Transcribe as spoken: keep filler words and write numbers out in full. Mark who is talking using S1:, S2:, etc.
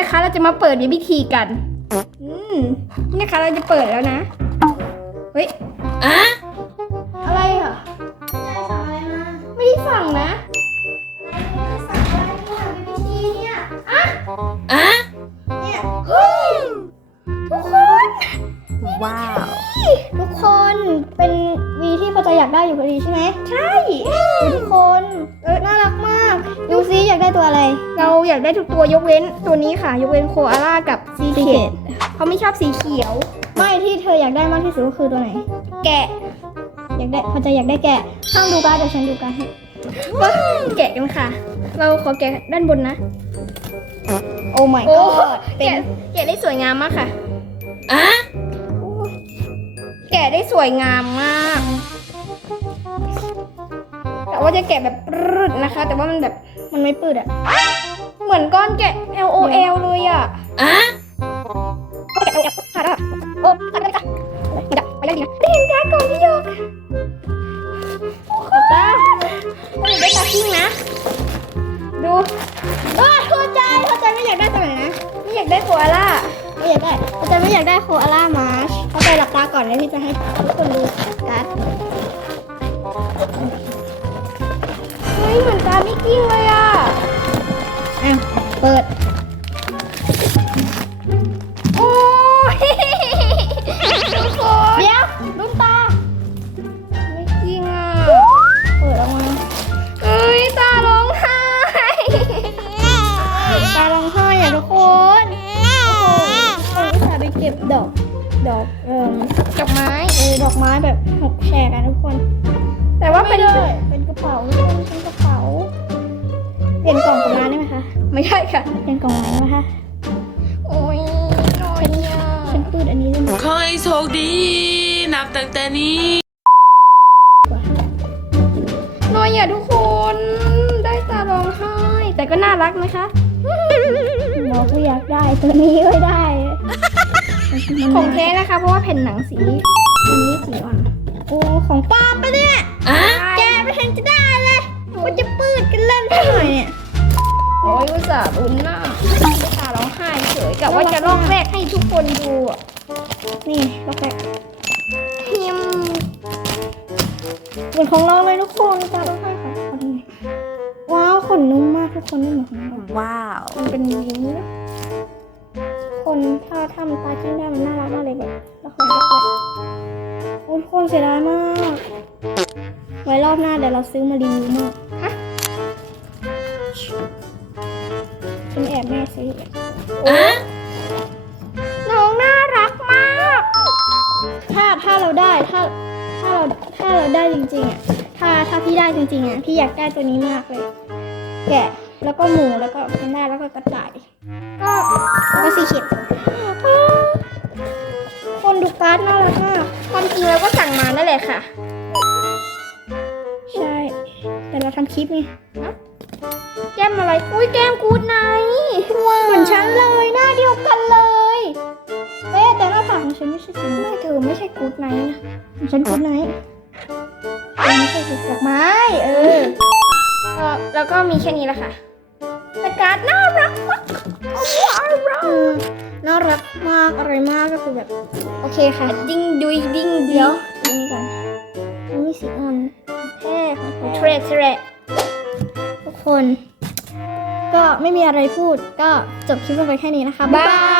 S1: นะคะเราจะมาเปิดในพิธีกันอืมนี่นะคะเราจะเปิดแล้วนะเฮ้ยอะอะไรอ่ะไม่ได้สั่งนะสั่งอะไรเนี่ยในพิธีเนี่ยอะอะเนี่ยเฮ้ยทุกคนว้าวทุกคนเป็นวีที่เขาจะอยากได้อยู่พอดีใช่ไหมใช่ทุกคนเออน่ารักมากดูซิอยากได้ตัวอะไรเราอยากได้ทุกตัวยกเว้นตัวนี้ค่ะยกเว้นโคอาล่ากับซีเคทเขาไม่ชอบสีเขียวไม่ที่เธออยากได้มากที่สุดก็คือตัวไหนแกะอยากได้เขาจะอยากได้แกะห้ามดูการ์ดเดี๋ยวฉันดูการ์ดให้แกะกันค่ะเราขอแกะด้านบนนะโอ้ my god แกะแกะได้สวยงามมากค่ะอะแกะได้สวยงามมากแต่ว่าจะแกะแบบปืดนะคะแต่ว่ามันแบบมันไม่ปืดอะเหมือนก้อนแกะ แอล โอ แอล เลยอะอะแกะ แอล โอ แอล ขาดอะโอ้ขาดเลยค่ะมันจะไปแล้วดีนะได้เห็นการ์ดก่อนพี่หยกตาไม่ได้ตาทิ้งนะดูเออเข้าใจเข้าใจไม่อยากได้ตัวไหนนะไม่อยากได้โคอาล่าไม่อยากได้เข้าใจไม่อยากได้โคอาล่ามาร์ชเข้าใจหลับตาก่อนแล้วพี่จะให้ทุกคนดูการ์ดเฮ้ยเหมือนการ์ดมิกกิ้งเลยอ่ะอ่ะเปิดโอ้ยทุกคนเดี๋ยวลุ้นตาไม่จริงอ่ะเปิดออกมาเอ้ยตาร้องไห้ตาร้องไห้อ่ะทุกคนโอ้โหคนอุตส่าห์ไปเก็บดอกดอกเอ่อดอกไม้เออดอกไม้แบบหกแฉกอ่ะทุกคนแต่ว่าเป็นเป็นกระเป๋าเป็นกระเป๋าเปลี่ยนกล่องกับร้านได้ไหมคะไม่ได้ค่ะเปลี่ยนกล่องได้ไหมคะโอ้ยน้อยอ่ะฉันปืดอันนี้ได้ไหม
S2: ขอให้โชคดีนับตั้งแต่นี้
S1: น้อยอ่ะทุกคนได้ตาร้องไห้แต่ก็น่ารักนะคะเราก็อยากได้ตัวนี้ก็ได้ของแท้นะคะเพราะว่าแผ่นหนังสีอันนี้สีอ่อนโอ้ของปลอมปะเนี่ยแกไม่เห็นจะได้เลยมันจะปืดกันเล่นไปหน่อยเนี่ยโอ้ยอุตส่าห์ลุ้นน่ะตาร้องไห้เฉยกับว่าจะลอกแรกให้ทุกคนดูอ่ะนี่ลอกแรกพิมเหมือนของเราเลยทุกคนตาร้องไห้ค่ะเอาดูว้าวขนนุ่มมากทุกคนไม่เหมือนของเราว้าวมันเป็นอย่างนี้นะคนถ้าทำตาจิ้งได้มันน่ารักมากเลยแบบละครละครโอ้ทุกคนเสียดายมากไว้รอบหน้าเดี๋ยวเราซื้อมารีวิวมากฮะฉันแอบแม่ซื้อโอ้น้องน่ารักมากถ้าถ้าเราได้ถ้าถ้าเราถ้าเราได้จริงๆอ่ะถ้าถ้าพี่ได้จริงๆอ่ะพี่อยากได้ตัวนี้มากเลยแกะแล้วก็หมูแล้วก็แพนด้าแล้วก็กระต่ายก็ก็สีเขียวคนดูการ์ดน่ารักมากความจริงเราก็สั่งมานั่นแหละค่ะใช่แต่เราทำคลิปไงแก้มอะไรอุ้ยแก้มกูดไนท์เหมือนฉันเลยหน้าเดียวกันเลยเอ๊ะแต่หน้าผากของฉันไม่ใช่สีไม่เธอไม่ใช่กูดไนท์นะของฉันกูดไนท์ไม่ใช่สีดอกไม้เออแล้วก็มีแค่นี้แหละค่ะแต่การ์ดน่ารักมากน่ารักมากอะไรมากก็คือแบบโอเคค่ะดิ้งดุยดิ้งเดียวนี่ก่อนนี่สีอ่อนแท้ของเทรดเทรดทุกคนก็ไม่มีอะไรพูดก็จบคลิปลงไปแค่นี้นะคะบ๊ายบาย